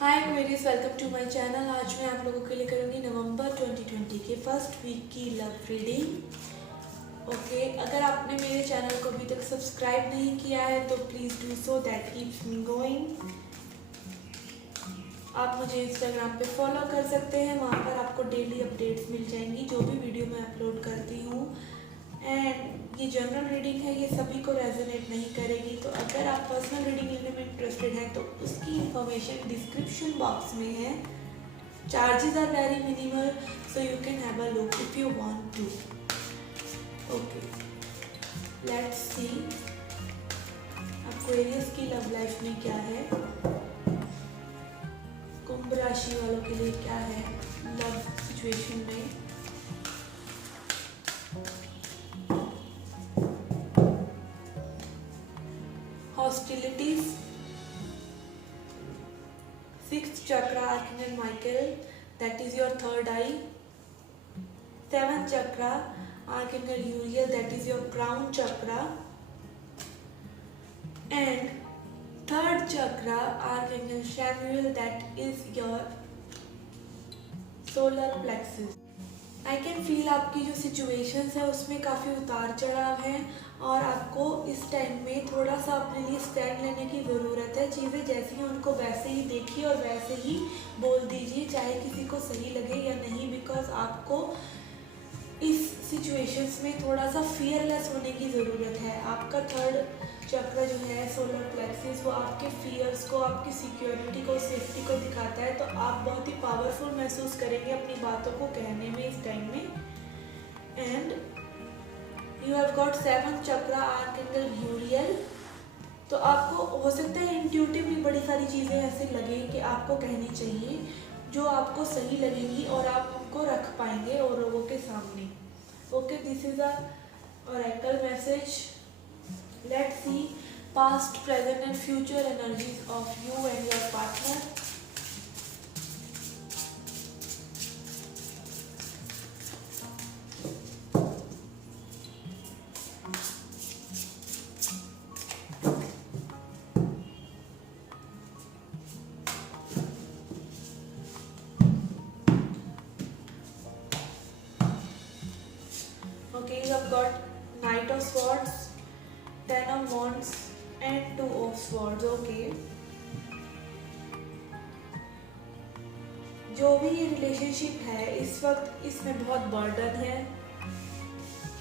Hi queries, welcome to my channel. आज मैं आप लोगों के लिए करूँगी नवंबर 2020 के फर्स्ट वीक की लव रीडिंग। ओके, अगर आपने मेरे चैनल को अभी तक सब्सक्राइब नहीं किया है तो please do so, that keeps me going. आप मुझे इंस्टाग्राम पे फॉलो कर सकते हैं, वहाँ पर आपको डेली अपडेट्स मिल जाएंगी जो भी वीडियो मैं अपलोड करती हूँ। एंड ये जनरल रीडिंग है, ये सभी को रेजोनेट नहीं करेगी, तो अगर आप पर्सनल रीडिंग लेने में इंटरेस्टेड हैं तो उसकी इंफॉर्मेशन डिस्क्रिप्शन बॉक्स में है। Charges are very minimal, so you can have a look if you want to. Okay, let's see Aquarius की लव लाइफ में क्या है, कुंभ राशि वालों के लिए क्या है लव सिचुएशन में। Hostilities, sixth chakra archangel Michael, that is your third eye. Seventh chakra archangel Uriel, that is your crown chakra. And third chakra archangel Samuel, that is your solar plexus. I can feel आपकी जो situations है उसमें काफ़ी उतार चढ़ाव है और आपको इस टाइम में थोड़ा सा अपने लिए स्टैंड लेने की ज़रूरत है। चीज़ें जैसी हैं उनको वैसे ही देखिए और वैसे ही बोल दीजिए, चाहे किसी को सही लगे या नहीं, बिकॉज आपको इस सिचुएशंस में थोड़ा सा फियरलेस होने की ज़रूरत है। आपका थर्ड चक्र जो है सोलर प्लेक्सिस, वो आपके फियर्स को, आपकी सिक्योरिटी को, सेफ्टी को दिखाता है, तो आप बहुत ही पावरफुल महसूस करेंगे अपनी बातों को कहने में इस टाइम में। And you have got seventh चक्र आर्कएंजल यूरियल, तो आपको हो सकता है इंट्यूटिवली बड़ी सारी चीज़ें ऐसे लगे कि आपको कहनी चाहिए जो आपको सही लगेंगी और आप उनको रख पाएंगे और लोगों के सामने। Okay, this is a oracle message. Let's see past, present and future energies of you and your partner. Okay, you have got Knight of Swords, Ten of Wands and Two of Swords. Okay, जो भी ये relationship है इस वक्त इसमें बहुत burden है।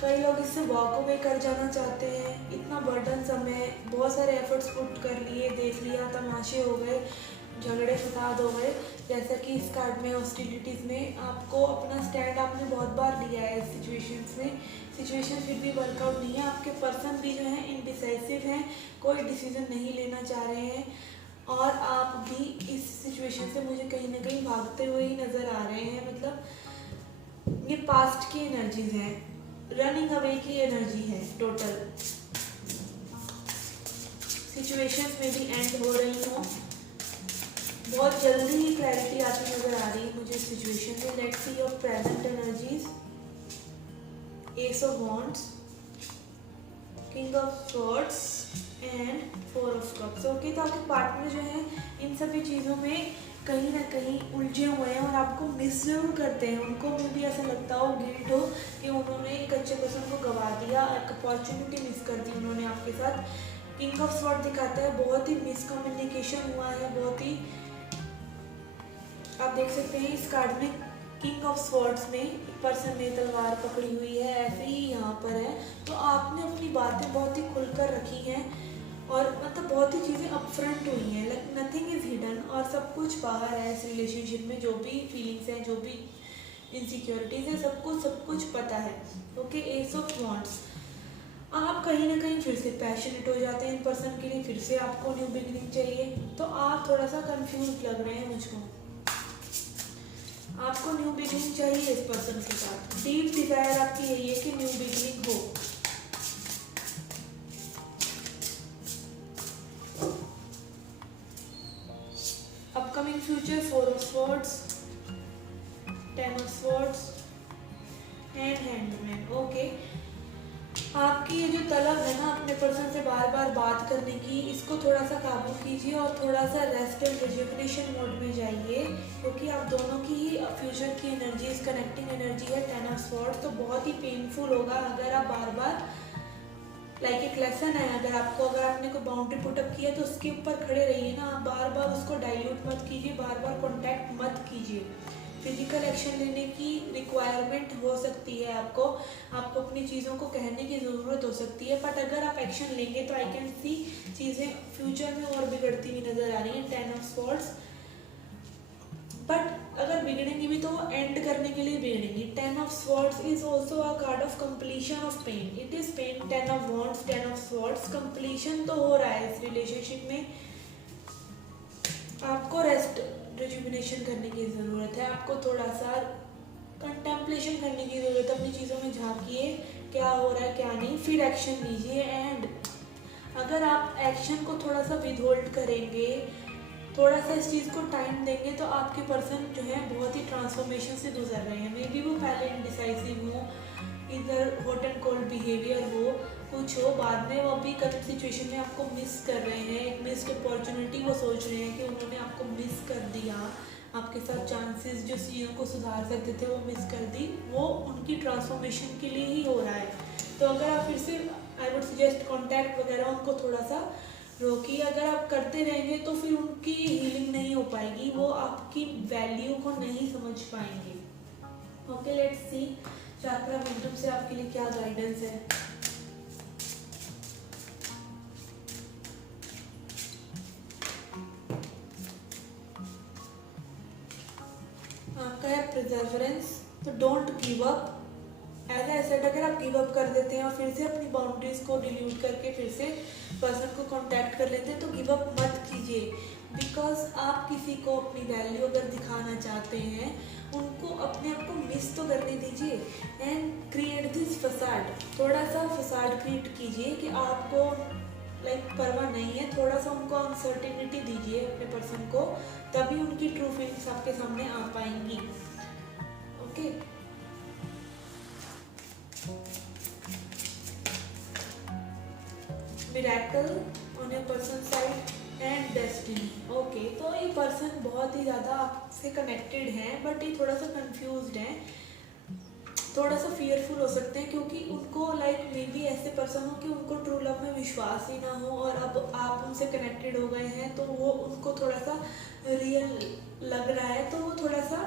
कई लोग इससे वॉक अवे कर जाना चाहते हैं। इतना बर्डन समय, बहुत सारे एफर्ट्स पुट कर लिए, देख लिया, तमाशे हो गए, झगड़े फसाद हो गए। जैसा कि इस कार्ड में हॉस्टिलिटीज़ में आपको अपना स्टैंड आपने बहुत बार लिया है इस सिचुएशंस में, सिचुएशन फिर भी वर्कआउट नहीं है। आपके पर्सन भी जो है इनडिसाइसिव हैं, कोई डिसीजन नहीं लेना चाह रहे हैं और आप भी इस सिचुएशन से मुझे कहीं ना कहीं भागते हुए ही नज़र आ रहे हैं। मतलब ये पास्ट की एनर्जीज हैं, रनिंग अवे की एनर्जी है टोटल। सिचुएशंस में भी एंड हो रही हो, बहुत जल्दी ही क्लैरिटी आती नजर आ रही है मुझे सिचुएशन में। Let's see your present energies. S of wands, king of swords and four of cups. Okay, तो आपके पार्टनर जो है इन सभी चीज़ों में कहीं ना कहीं उलझे हुए हैं और आपको मिस जरूर करते हैं। उनको में भी ऐसा लगता हो, गिल्ट हो कि उन्होंने एक अच्छे पर्सन को गवा दिया, एक अपॉर्चुनिटी मिस कर दी उन्होंने आपके साथ। किंग ऑफ स्वॉर्ड दिखाता है बहुत ही मिसकम्युनिकेशन हुआ है, बहुत ही आप देख सकते हैं इस कार्ड में किंग ऑफ स्वॉर्ड्स में पर्सन ने तलवार पकड़ी हुई है, ऐसे ही यहाँ पर है। तो आपने अपनी बातें बहुत ही खुलकर रखी हैं और मतलब बहुत ही चीज़ें अपफ्रंट हुई हैं, लाइक नथिंग इज़ हिडन और सब कुछ बाहर है। इस रिलेशनशिप में जो भी फीलिंग्स हैं, जो भी इनसिक्योरिटीज़ हैं, सब कुछ पता है। ओके, एस ऑफ वॉन्ड्स, आप कहीं ना कहीं फिर से पैशनेट हो जाते हैं इन पर्सन के लिए, फिर से आपको न्यू बिगिनिंग चाहिए, तो आप थोड़ा सा कंफ्यूज लग रहे हैं मुझको। आपको न्यू बिगिनिंग चाहिए इस पर्सन के साथ, डीप डिजायर आपकी यही है कि न्यू बिगिनिंग हो। Upcoming future, four of swords, ten of swords and handman. Okay, आपकी ये जो तलब है ना अपने पर्सन से बार बार बात करने की, इसको थोड़ा सा काबू कीजिए और थोड़ा सा रेस्ट एंड रिजुविनेशन मोड में जाइए, क्योंकि आप दोनों की ही फ्यूचर की एनर्जी इस कनेक्टिंग एनर्जी है 10 ऑफ स्वॉर्ड्स। तो बहुत ही पेनफुल होगा अगर आप बार बार लाइक एक लेसन है, अगर आपने कोई बाउंड्री पुटअप किया तो उसके ऊपर खड़े रहिए ना, आप बार बार उसको डाइल्यूट मत कीजिए, बार बार कॉन्टैक्ट मत कीजिए। फिजिकल एक्शन लेने की रिक्वायरमेंट हो सकती है, आपको अपनी चीज़ों को कहने की ज़रूरत हो सकती है, बट अगर आप एक्शन लेंगे तो आई कैन सी चीज़ें फ्यूचर में और बिगड़ती हुई नज़र आ रही हैं 10 ऑफ स्वॉर्ड्स। बट अगर बिगड़ेंगी भी तो एंड करने के लिए बिगड़ेंगी। 10 of swords is also a card of completion of pain, it is pain. 10 of wands, 10 of swords, completion तो हो रहा है इस रिलेशनशिप में। आपको रेस्ट रिजुविनेशन करने की ज़रूरत है, आपको थोड़ा सा कंटेम्पलेशन करने की ज़रूरत है, अपनी चीज़ों में झांकिए क्या हो रहा है क्या नहीं, फिर एक्शन लीजिए। एंड अगर आप एक्शन को थोड़ा सा विदहोल्ड करेंगे, थोड़ा सा इस चीज़ को टाइम देंगे, तो आपके पर्सन जो है बहुत ही ट्रांसफॉर्मेशन से गुजर रहे हैं। मे बी वो पहले इनडिसाइसिव हो, इधर हॉट एंड कोल्ड बिहेवियर हो, कुछ हो, बाद में वो अभी करंट सिचुएशन में आपको मिस कर रहे हैं, एक मिस्ड अपॉर्चुनिटी वो सोच रहे हैं कि उन्होंने आपको मिस कर दिया, आपके साथ चांसेस जो चीज़ों को सुधार सकते थे वो मिस कर दी, वो उनकी ट्रांसफॉर्मेशन के लिए ही हो रहा है। तो अगर आप फिर से आई वुड सजेस्ट कॉन्टैक्ट वगैरह उनको थोड़ा सा रोकिए। अगर आप करते रहेंगे तो फिर उनकी हीलिंग नहीं हो पाएगी, वो आपकी वैल्यू को नहीं समझ पाएंगे। ओके, लेट्स सी चक्रा विंडम से आपके लिए क्या गाइडेंस है। आपका है प्रिजर्वेंस, तो don't give up. As I said, अगर आप गिव अप कर देते हैं और फिर से अपनी बाउंड्रीज को डिल्यूट करके फिर से पर्सन को कांटेक्ट कर लेते हैं, तो गिव अप मत कीजिए। बिकॉज आप किसी को अपनी वैल्यू अगर दिखाना चाहते हैं, उनको अपने आप को मिस तो करने दीजिए एंड क्रिएट दिस फसाड। थोड़ा सा फसाड क्रिएट कीजिए कि आपको लाइक परवाह नहीं है, थोड़ा सा उनको अनसर्टेनिटी दीजिए अपने पर्सन को, तभी उनकी ट्रू फीलिंग्स आपके सामने आ पाएंगी। Okay, miracle on your person side and destiny. Okay, तो ये पर्सन बहुत ही ज़्यादा आपसे कनेक्टेड हैं, बट ये थोड़ा सा कंफ्यूज्ड हैं, थोड़ा सा फियरफुल हो सकते हैं, क्योंकि उनको लाइक मे बी ऐसे पर्सन हो कि उनको ट्रू लव में विश्वास ही ना हो, और अब आप उनसे कनेक्टेड हो गए हैं तो वो उनको थोड़ा सा रियल लग रहा है, तो वो थोड़ा सा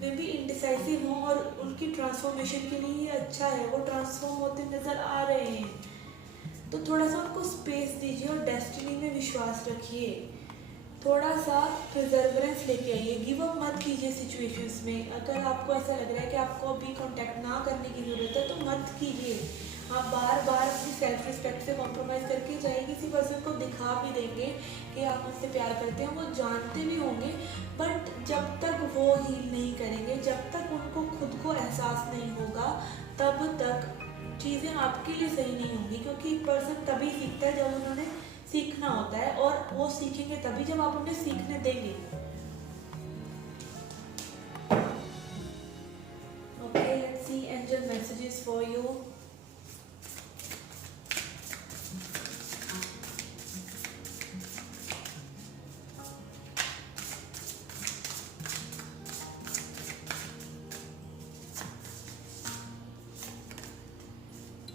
मे बी इनडिसाइसिव हो, और उनकी ट्रांसफॉर्मेशन के लिए ये अच्छा है, वो ट्रांसफॉर्म होते नज़र आ रहे हैं। तो थोड़ा सा उनको स्पेस दीजिए और डेस्टिनी में विश्वास रखिए, थोड़ा सा प्रिजर्वेंस लेके आइए, गिव अप मत कीजिए सिचुएशंस में। अगर आपको ऐसा लग रहा है कि आपको अभी कांटेक्ट ना करने की ज़रूरत है तो मत कीजिए। आप बार बार अपनी सेल्फ रिस्पेक्ट से कॉम्प्रोमाइज़ करके चाहे किसी पर्सन को दिखा भी देंगे कि आप उनसे प्यार करते हैं, वो जानते भी होंगे, बट जब तक वो हील नहीं करेंगे, जब तक उनको खुद को एहसास नहीं होगा, तब तक चीज़ें आपके लिए सही नहीं होंगी। क्योंकि एक पर्सन तभी सीखता है जब उन्होंने सीखना होता है, और वो सीखेंगे तभी जब आप उन्हें सीखने देंगे। Okay, let's C angel messages for you.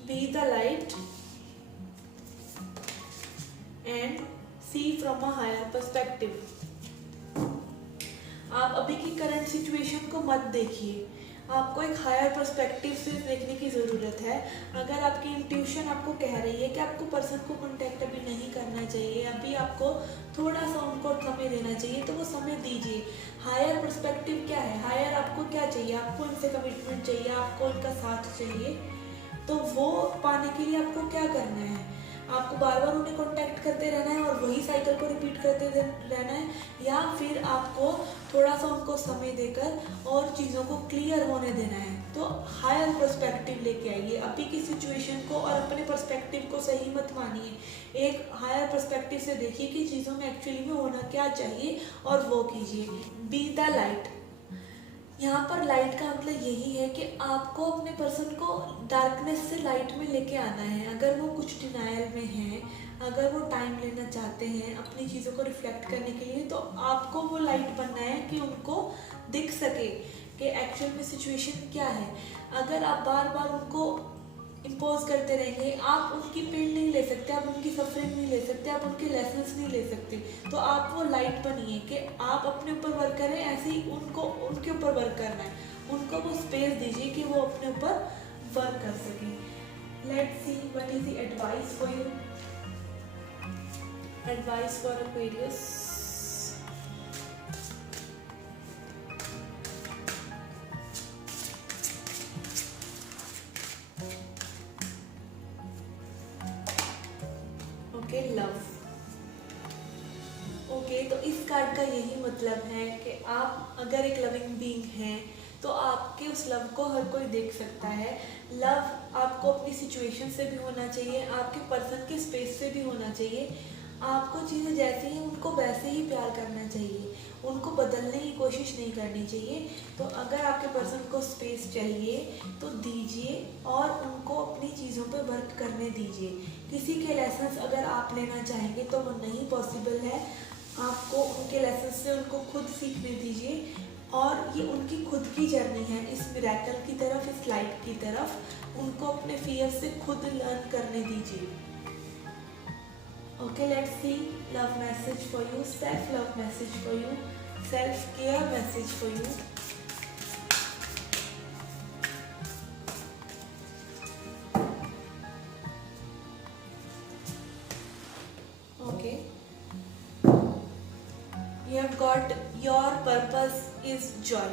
Be the light and see from a higher perspective. आप अभी की करंट सिचुएशन को मत देखिए, आपको एक हायर पर्सपेक्टिव से देखने की ज़रूरत है। अगर आपकी इंट्यूशन आपको कह रही है कि आपको पर्सन को कांटेक्ट अभी नहीं करना चाहिए, अभी आपको थोड़ा सा उनको समय देना चाहिए, तो वो समय दीजिए। हायर पर्सपेक्टिव क्या है? हायर आपको क्या चाहिए? आपको इनसे कमिटमेंट चाहिए, आपको इनका साथ चाहिए, तो वो पाने के लिए आपको क्या करना है? आपको बार बार उन्हें कांटेक्ट करते रहना है और वही साइकिल को रिपीट करते रहना है, या फिर आपको थोड़ा सा उनको समय देकर और चीज़ों को क्लियर होने देना है? तो हायर पर्सपेक्टिव लेके आइए अभी की सिचुएशन को, और अपने पर्सपेक्टिव को सही मत मानिए। एक हायर पर्सपेक्टिव से देखिए कि चीज़ों में एक्चुअली में होना क्या चाहिए और वो कीजिए। B the light. यहाँ पर लाइट का मतलब यही है कि आपको अपने पर्सन को डार्कनेस से लाइट में लेके आना है। अगर वो कुछ डिनायल में है, अगर वो टाइम लेना चाहते हैं अपनी चीज़ों को रिफ्लेक्ट करने के लिए, तो आपको वो लाइट बनना है कि उनको दिख सके कि एक्चुअल में सिचुएशन क्या है। अगर आप बार बार उनको इम्पोज करते रहेंगे, आप उनकी पेन नहीं ले सकते, आप उनकी सफरिंग नहीं ले सकते, आप उनके लेसन्स नहीं ले सकते। तो आप वो लाइट बनिए कि आप अपने ऊपर वर्क करें, ऐसे ही उनको उनके ऊपर वर्क करना है। उनको वो स्पेस दीजिए कि वो अपने ऊपर वर्क कर सकें। Let's see what is the advice for you. Advice for Aquarius. Okay, love. Okay, तो इस कार्ड का यही मतलब है कि आप अगर एक लविंग बीइंग हैं तो आपके उस लव को हर कोई देख सकता है। लव आपको अपनी सिचुएशन से भी होना चाहिए, आपके पर्सन के स्पेस से भी होना चाहिए। आपको चीज़ें जैसी हैं उनको वैसे ही प्यार करना चाहिए, उनको बदलने की कोशिश नहीं करनी चाहिए। तो अगर आपके पर्सन को स्पेस चाहिए तो दीजिए और उनको अपनी चीज़ों पे वर्क करने दीजिए। किसी के लेसन्स अगर आप लेना चाहेंगे तो वो नहीं पॉसिबल है। आपको उनके लेसन से उनको खुद सीखने दीजिए, और ये उनकी खुद की जर्नी है इस मिरेकल की तरफ, इस लाइट की तरफ। उनको अपने फियर से खुद लर्न करने दीजिए। Okay, let's C love message for you, self love message for you, self care message for you. Okay, you have got your purpose is joy।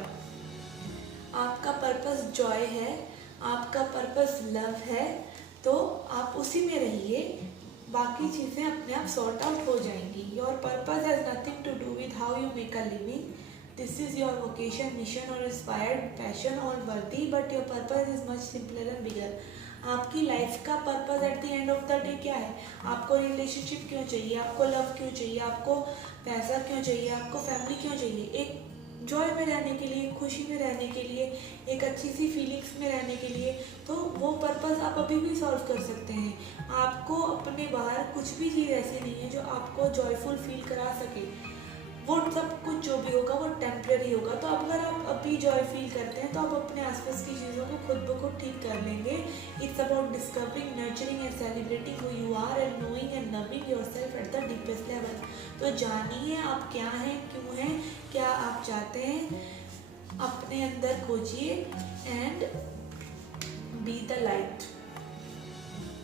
आपका पर्पस जॉय है, आपका पर्पस लव है, तो आप उसी में रहिए, बाकी चीज़ें अपने आप सॉर्ट आउट हो जाएंगी। Your purpose has nothing to do with how you make a living. This is your vocation, mission और इंस्पायर्ड, पैशन और वर्दी, but your purpose is much simpler and bigger. आपकी लाइफ का purpose at the end of the day क्या है? आपको relationship क्यों चाहिए? आपको लव क्यों चाहिए? आपको पैसा क्यों चाहिए? आपको फैमिली क्यों चाहिए? एक जॉय में रहने के लिए, खुशी में रहने के लिए, एक अच्छी सी फीलिंग्स में रहने के लिए। तो वो पर्पस आप अभी भी सॉल्व कर सकते हैं। आपको अपने बाहर कुछ भी चीज़ ऐसी नहीं है जो आपको जॉयफुल फील करा सके। वो सब कुछ जो भी होगा वो टेम्परेरी होगा। तो अगर आप अभी जॉय फील करते हैं तो आप अपने आसपास की चीज़ों को खुद ब खुद ठीक कर लेंगे। It's about discovering, nurturing and celebrating who you are and knowing and loving yourself at the deepest level. तो जानिए आप क्या हैं, क्यों हैं, क्या आप चाहते हैं, अपने अंदर खोजिए and be the light.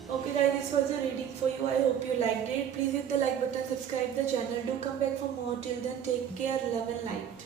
Okay guys, this was a reading for you. I hope you liked it. Please hit the like button, subscribe the channel. Do come back for more. Till then, take care, love and light.